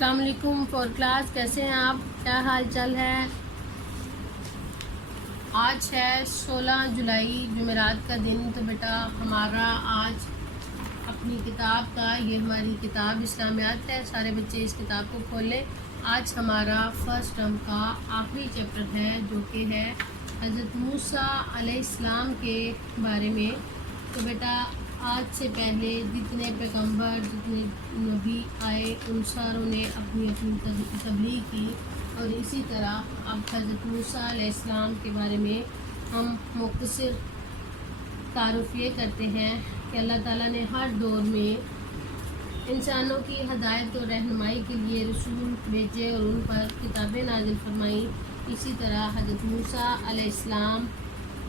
السلام علیکم four class, کیسے ہیں آپ؟ کیا حال چال ہے؟ آج ہے 16 جولائی جمعرات کا دن۔ تو بیٹا ہمارا آج اپنی کتاب کا، یہ ہماری کتاب اسلامیات ہے، سارے بچے اس کتاب کو کھول لیں۔ آج ہمارا فرسٹ ٹرم کا آخری چیپٹر ہے جو کہ ہے حضرت موسیٰ علیہ السلام کے بارے میں۔ تو بیٹا آج سے پہلے جتنے پیغمبر، جتنے نبی آئے، ان ساروں نے اپنی اپنی تبلیغ کی، اور اسی طرح اب حضرت موسیٰ علیہ السلام کے بارے میں ہم مختصر تعارف یہ کرتے ہیں کہ اللہ تعالیٰ نے ہر دور میں انسانوں کی ہدایت اور رہنمائی کے لیے رسول بھیجے اور ان پر کتابیں نازل فرمائیں۔ اسی طرح حضرت موسیٰ علیہ السلام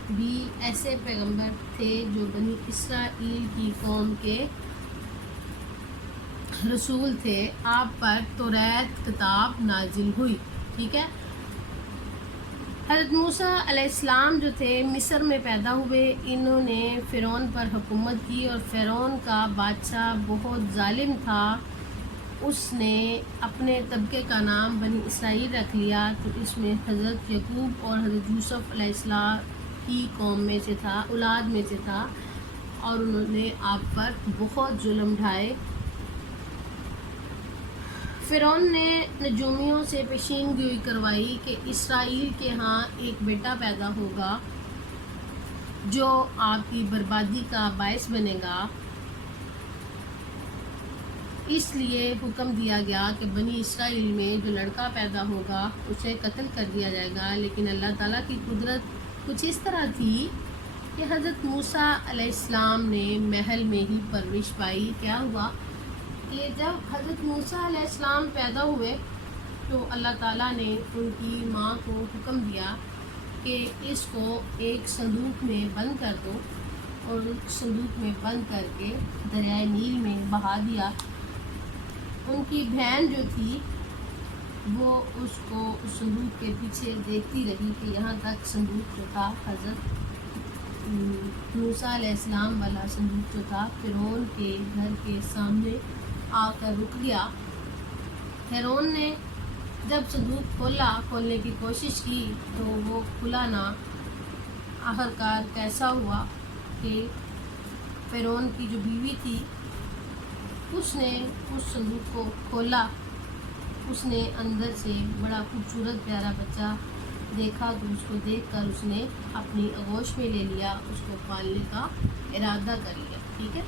بھی ایسے پیغمبر تھے جو بنی اسرائیل کی قوم کے رسول تھے۔ آپ پر توریت کتاب نازل ہوئی، ٹھیک ہے۔ حضرت موسیٰ علیہ السلام جو تھے مصر میں پیدا ہوئے۔ انہوں نے فرعون پر حکومت کی اور فرعون کا بادشاہ بہت ظالم تھا۔ اس نے اپنے طبقے کا نام بنی اسرائیل رکھ لیا، تو اس میں حضرت یعقوب اور حضرت یوسف علیہ السلام کی قوم میں سے تھا، اولاد میں سے تھا، اور انہوں نے آپ پر بہت ظلم ڈھائے۔ فرعون نے نجومیوں سے پیشین گوئی کروائی کہ اسرائیل کے ہاں ایک بیٹا پیدا ہوگا جو آپ کی بربادی کا باعث بنے گا۔ اس لیے حکم دیا گیا کہ بنی اسرائیل میں جو لڑکا پیدا ہوگا اسے قتل کر دیا جائے گا۔ لیکن اللہ تعالیٰ کی قدرت کچھ اس طرح تھی کہ حضرت موسیٰ علیہ السلام نے محل میں ہی پرورش پائی۔ کیا ہوا کہ جب حضرت موسیٰ علیہ السلام پیدا ہوئے تو اللہ تعالیٰ نے ان کی ماں کو حکم دیا کہ اس کو ایک صندوق میں بند کر دو، اور صندوق میں بند کر کے دریائے نیل میں بہا دیا۔ ان کی بہن جو تھی وہ اس کو اس صندوق کے پیچھے دیکھتی رہی کہ یہاں تک صندوق جو تھا، حضرت موسیٰ علیہ السلام والا صندوق جو تھا، فرعون کے گھر کے سامنے آ کر رک گیا۔ فرعون نے جب صندوق کھولنے کی کوشش کی تو وہ کھلا نہ۔ آخرکار کیسا ہوا کہ فرعون کی جو بیوی تھی اس نے اس صندوق کو کھولا۔ اس نے اندر سے بڑا خوبصورت پیارا بچہ دیکھا، تو اس کو دیکھ کر اس نے اپنی آغوش میں لے لیا، اس کو پالنے کا ارادہ کر لیا، ٹھیک ہے۔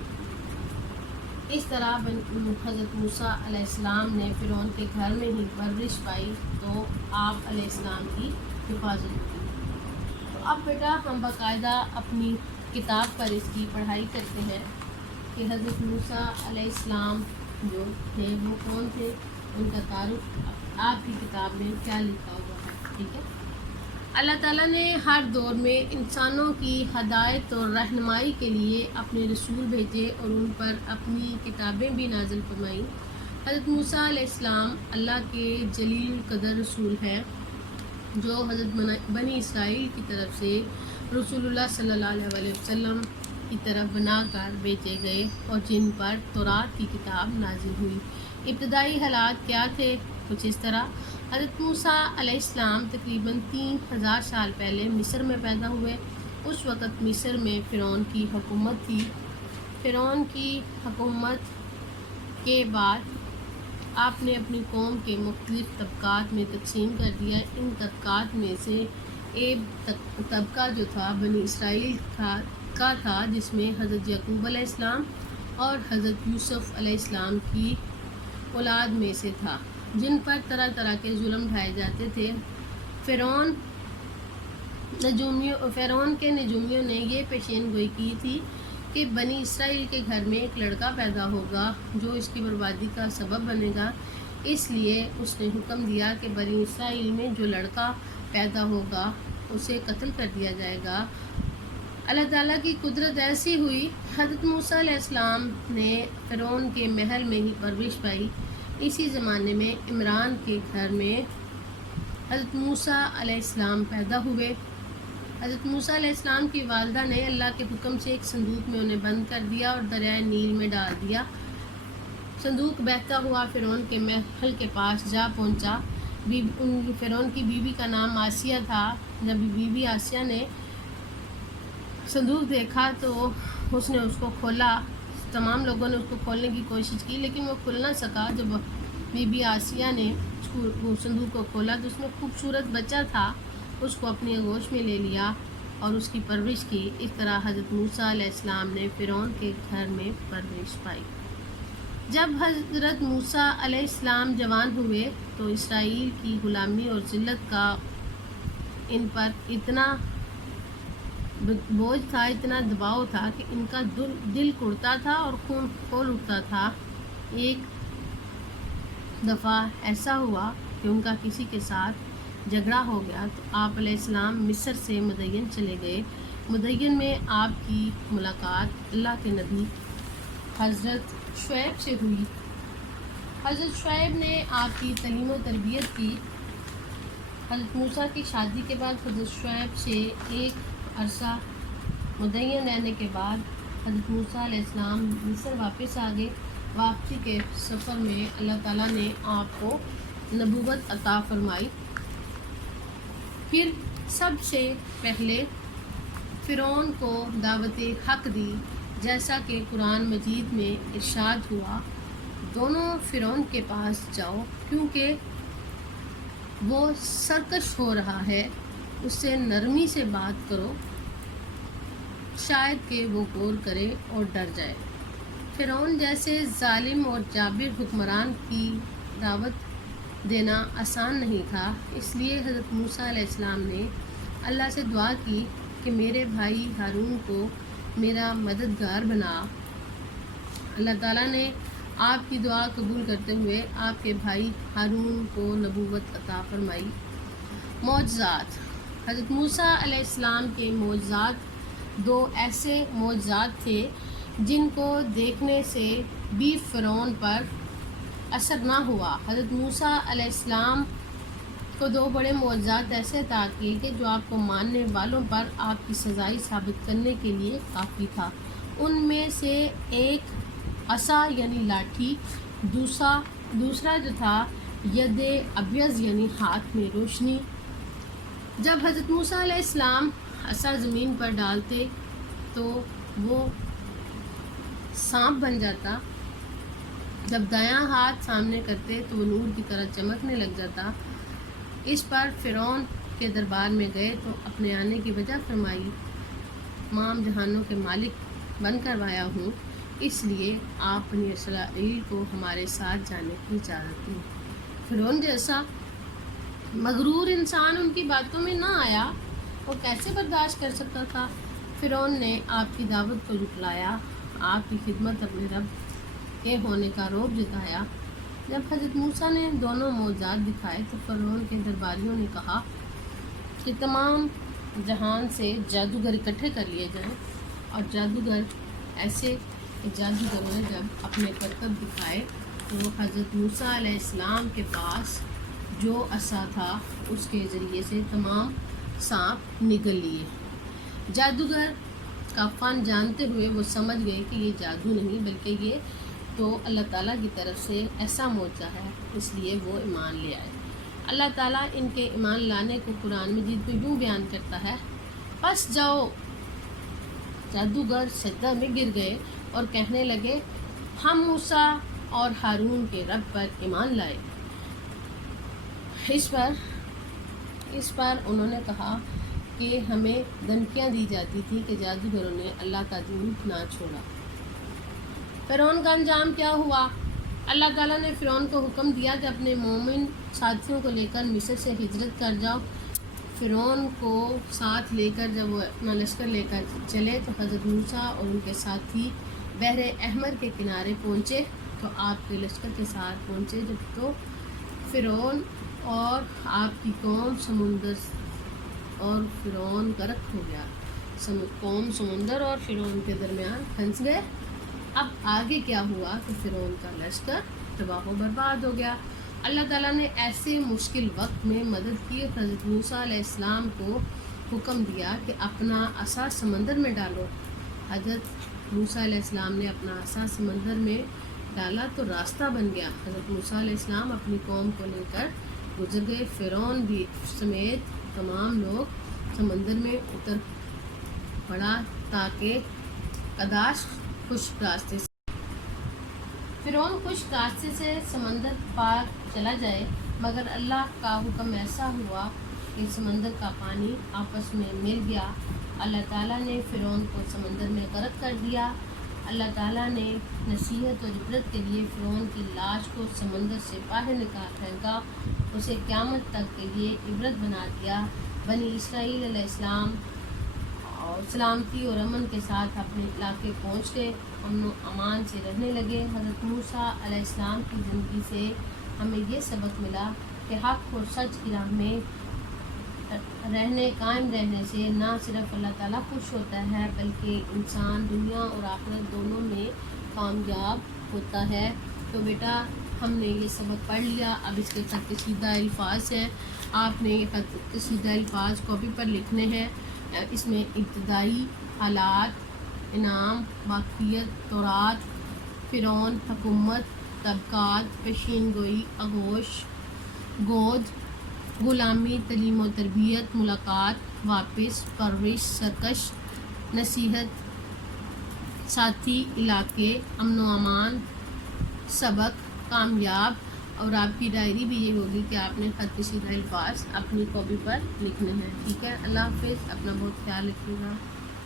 اس طرح حضرت موسیٰ علیہ السلام نے فرعون کے گھر میں ہی پرورش پائی، تو آپ علیہ السلام کی حفاظت کی۔ تو اب بیٹا ہم باقاعدہ اپنی کتاب پر اس کی پڑھائی کرتے ہیں کہ حضرت موسیٰ علیہ السلام جو تھے وہ کون تھے، ان کا تعارف آپ کی کتاب میں کیا لکھا ہوا ہے، ٹھیک ہے۔ اللہ تعالیٰ نے ہر دور میں انسانوں کی ہدایت اور رہنمائی کے لیے اپنے رسول بھیجے اور ان پر اپنی کتابیں بھی نازل فرمائیں۔ حضرت موسیٰ علیہ السلام اللہ کے جلیل القدر رسول ہیں جو حضرت بنی اسرائیل کی طرف سے رسول اللہ صلی اللہ علیہ وسلم کی طرف بنا کر بھیجے گئے، اور جن پر تورات کی کتاب نازل ہوئی۔ ابتدائی حالات کیا تھے؟ کچھ اس طرح۔ حضرت موسیٰ علیہ السلام تقریباً 3000 سال پہلے مصر میں پیدا ہوئے۔ اس وقت مصر میں فرعون کی حکومت تھی۔ فرعون کی حکومت کے بعد آپ نے اپنی قوم کے مختلف طبقات میں تقسیم کر دیا۔ ان طبقات میں سے ایک طبقہ جو تھا بنی اسرائیل کا تھا، جس میں حضرت یعقوب علیہ السلام اور حضرت یوسف علیہ السلام کی اولاد میں سے تھا، جن پر طرح طرح کے ظلم ڈھائے جاتے تھے۔ فرعون کے نجومیوں نے یہ پیشین گوئی کی تھی کہ بنی اسرائیل کے گھر میں ایک لڑکا پیدا ہوگا جو اس کی بربادی کا سبب بنے گا۔ اس لیے اس نے حکم دیا کہ بنی اسرائیل میں جو لڑکا پیدا ہوگا اسے قتل کر دیا جائے گا۔ اللہ تعالیٰ کی قدرت ایسی ہوئی، حضرت موسیٰ علیہ السلام نے فرعون کے محل میں ہی پرورش پائی۔ اسی زمانے میں عمران کے گھر میں حضرت موسیٰ علیہ السلام پیدا ہوئے۔ حضرت موسیٰ علیہ السلام کی والدہ نے اللہ کے حکم سے ایک صندوق میں انہیں بند کر دیا اور دریائے نیل میں ڈال دیا۔ صندوق بہتا ہوا فرعون کے محل کے پاس جا پہنچا۔ فرعون کی بیوی کا نام آسیہ تھا۔ جب بیوی آسیہ نے صندوق دیکھا تو اس نے اس کو کھولا۔ تمام لوگوں نے اس کو کھولنے کی کوشش کی لیکن وہ کھل نہ سکا۔ جب بی آسیہ نے صندوق کو کھولا تو اس میں خوبصورت بچہ تھا، اس کو اپنی آغوش میں لے لیا اور اس کی پرورش کی۔ اس طرح حضرت موسیٰ علیہ السلام نے فرعون کے گھر میں پرورش پائی۔ جب حضرت موسیٰ علیہ السلام جوان ہوئے تو اسرائیل کی غلامی اور ذلت کا ان پر اتنا بوجھ تھا، اتنا دباؤ تھا کہ ان کا دل کڑتا تھا اور خون کھول اٹھتا تھا۔ ایک دفعہ ایسا ہوا کہ ان کا کسی کے ساتھ جھگڑا ہو گیا تو آپ علیہ السلام مصر سے مدین چلے گئے۔ مدین میں آپ کی ملاقات اللہ کے نبی حضرت شعیب سے ہوئی۔ حضرت شعیب نے آپ کی تعلیم و تربیت کی۔ حضرت موسیٰ کی شادی کے بعد حضرت شعیب سے ایک عرصہ مدین رہنے کے بعد حضرت موسیٰ علیہ السلام مصر واپس آ گئے۔ واپسی کے سفر میں اللہ تعالیٰ نے آپ کو نبوت عطا فرمائی۔ پھر سب سے پہلے فرعون کو دعوت حق دی، جیسا کہ قرآن مجید میں ارشاد ہوا، دونوں فرعون کے پاس جاؤ کیونکہ وہ سرکش ہو رہا ہے، اس سے نرمی سے بات کرو، شاید کہ وہ غور کرے اور ڈر جائے۔ فرعون جیسے ظالم اور جابر حکمران کی دعوت دینا آسان نہیں تھا، اس لیے حضرت موسیٰ علیہ السلام نے اللہ سے دعا کی کہ میرے بھائی ہارون کو میرا مددگار بنا۔ اللہ تعالیٰ نے آپ کی دعا قبول کرتے ہوئے آپ کے بھائی ہارون کو نبوت عطا فرمائی۔ معجزات۔ حضرت موسیٰ علیہ السلام کے معجزات دو ایسے معجزات تھے جن کو دیکھنے سے بھی فرعون پر اثر نہ ہوا۔ حضرت موسیٰ علیہ السلام کو دو بڑے معجزات ایسے عطا کیے کہ جو آپ کو ماننے والوں پر آپ کی سزائی ثابت کرنے کے لیے کافی تھا۔ ان میں سے ایک عصا یعنی لاٹھی، دوسرا جو تھا ید ابیض یعنی ہاتھ میں روشنی۔ جب حضرت موسیٰ علیہ السلام عصا زمین پر ڈالتے تو وہ سانپ بن جاتا، جب دایاں ہاتھ سامنے کرتے تو وہ نور کی طرح چمکنے لگ جاتا۔ اس پر فرعون کے دربار میں گئے تو اپنے آنے کی وجہ فرمائی، تمام جہانوں کے مالک بن کر آیا ہوں، اس لیے آپ بنی اسرائیل کو ہمارے ساتھ جانے کی اجازت دیں۔ فرعون جیسا مغرور انسان ان کی باتوں میں نہ آیا، وہ کیسے برداشت کر سکتا تھا؟ فرعون نے آپ کی دعوت کو جھٹلایا، آپ کی خدمت اپنے رب کے ہونے کا رعب جتایا۔ جب حضرت موسیٰ نے دونوں معجزات دکھائے تو فرعون کے درباریوں نے کہا کہ تمام جہان سے جادوگر اکٹھے کر لیے جائیں، اور جادوگر ایسے جادوگروں نے جب اپنے کرتب دکھائے تو حضرت موسیٰ علیہ السلام کے پاس جو عصا تھا اس کے ذریعے سے تمام سانپ نگل لیے۔ جادوگر کا فن جانتے ہوئے وہ سمجھ گئے کہ یہ جادو نہیں بلکہ یہ تو اللہ تعالیٰ کی طرف سے ایسا معجزہ ہے، اس لیے وہ ایمان لے آئے۔ اللہ تعالیٰ ان کے ایمان لانے کو قرآن مجید میں یوں بیان کرتا ہے، پس جاؤ۔ جادوگر سجدہ میں گر گئے اور کہنے لگے، ہم موسیٰ اور ہارون کے رب پر ایمان لائے۔ اس پر انہوں نے کہا کہ ہمیں دھمکیاں دی جاتی تھی کہ جادوگروں نے اللہ کا دین نہ چھوڑا۔ فرعون کا انجام کیا ہوا؟ اللہ تعالیٰ نے فرعون کو حکم دیا کہ اپنے مومن ساتھیوں کو لے کر مصر سے ہجرت کر جاؤ۔ فرعون کو ساتھ لے کر جب وہ اپنا لشکر لے کر چلے تو حضرت موسیٰ اور ان کے ساتھی بحر احمر کے کنارے پہنچے تو آپ کے لشکر کے ساتھ پہنچے جب تو فرعون اور آپ کی قوم سمندر اور فرعون غرق ہو گیا۔ قوم سمندر اور فرعون کے درمیان پھنس گئے۔ اب آگے کیا ہوا کہ فرعون کا لشکر تباہ و برباد ہو گیا۔ اللہ تعالیٰ نے ایسے مشکل وقت میں مدد کی اور حضرت موسیٰ علیہ السلام کو حکم دیا کہ اپنا عصا سمندر میں ڈالو۔ حضرت موسیٰ علیہ السلام نے اپنا عصا سمندر میں ڈالا تو راستہ بن گیا۔ حضرت موسیٰ علیہ السلام اپنی قوم کو لے کر گزر گئے، فرعون بھی سمیت تمام لوگ سمندر میں اتر پڑا تاکہ قداش خشک راستے سے فرعون خشک راستے سے سمندر پار چلا جائے، مگر اللہ کا حکم ایسا ہوا کہ سمندر کا پانی آپس میں مل گیا۔ اللہ تعالیٰ نے فرعون کو سمندر میں غرق کر دیا۔ اللہ تعالیٰ نے نصیحت اور عبرت کے لیے فرعون کی لاش کو سمندر سے باہر نکال پھینکا، اسے قیامت تک کے لیے عبرت بنا دیا۔ بنی اسرائیل علیہ السلام اور سلامتی اور امن کے ساتھ اپنے علاقے پہنچ گئے، امن و امان سے رہنے لگے۔ حضرت موسیٰ علیہ السلام کی زندگی سے ہمیں یہ سبق ملا کہ حق اور سچ کی راہ میں قائم رہنے سے نہ صرف اللہ تعالیٰ خوش ہوتا ہے بلکہ انسان دنیا اور آخرت دونوں میں کامیاب ہوتا ہے۔ تو بیٹا ہم نے یہ سبق پڑھ لیا، اب اس کے خط کشیدہ الفاظ ہیں، آپ نے یہ خط کشیدہ الفاظ کاپی پر لکھنے ہیں۔ اس میں ابتدائی حالات، انعام، واقفیت، تورات، فرعون، حکومت، طبقات، پیشین گوئی، آغوش، گود، غلامی، تعلیم و تربیت، ملاقات، واپس، پرورش، سرکش، نصیحت، ساتھی، علاقے، امن و امان، سبق، کامیاب، اور آپ کی ڈائری بھی یہ ہوگی کہ آپ نے خط کشیدہ الفاظ اپنی کاپی پر لکھنے ہیں۔ ٹھیک ہے، اللہ حافظ، اپنا بہت خیال رکھیے گا۔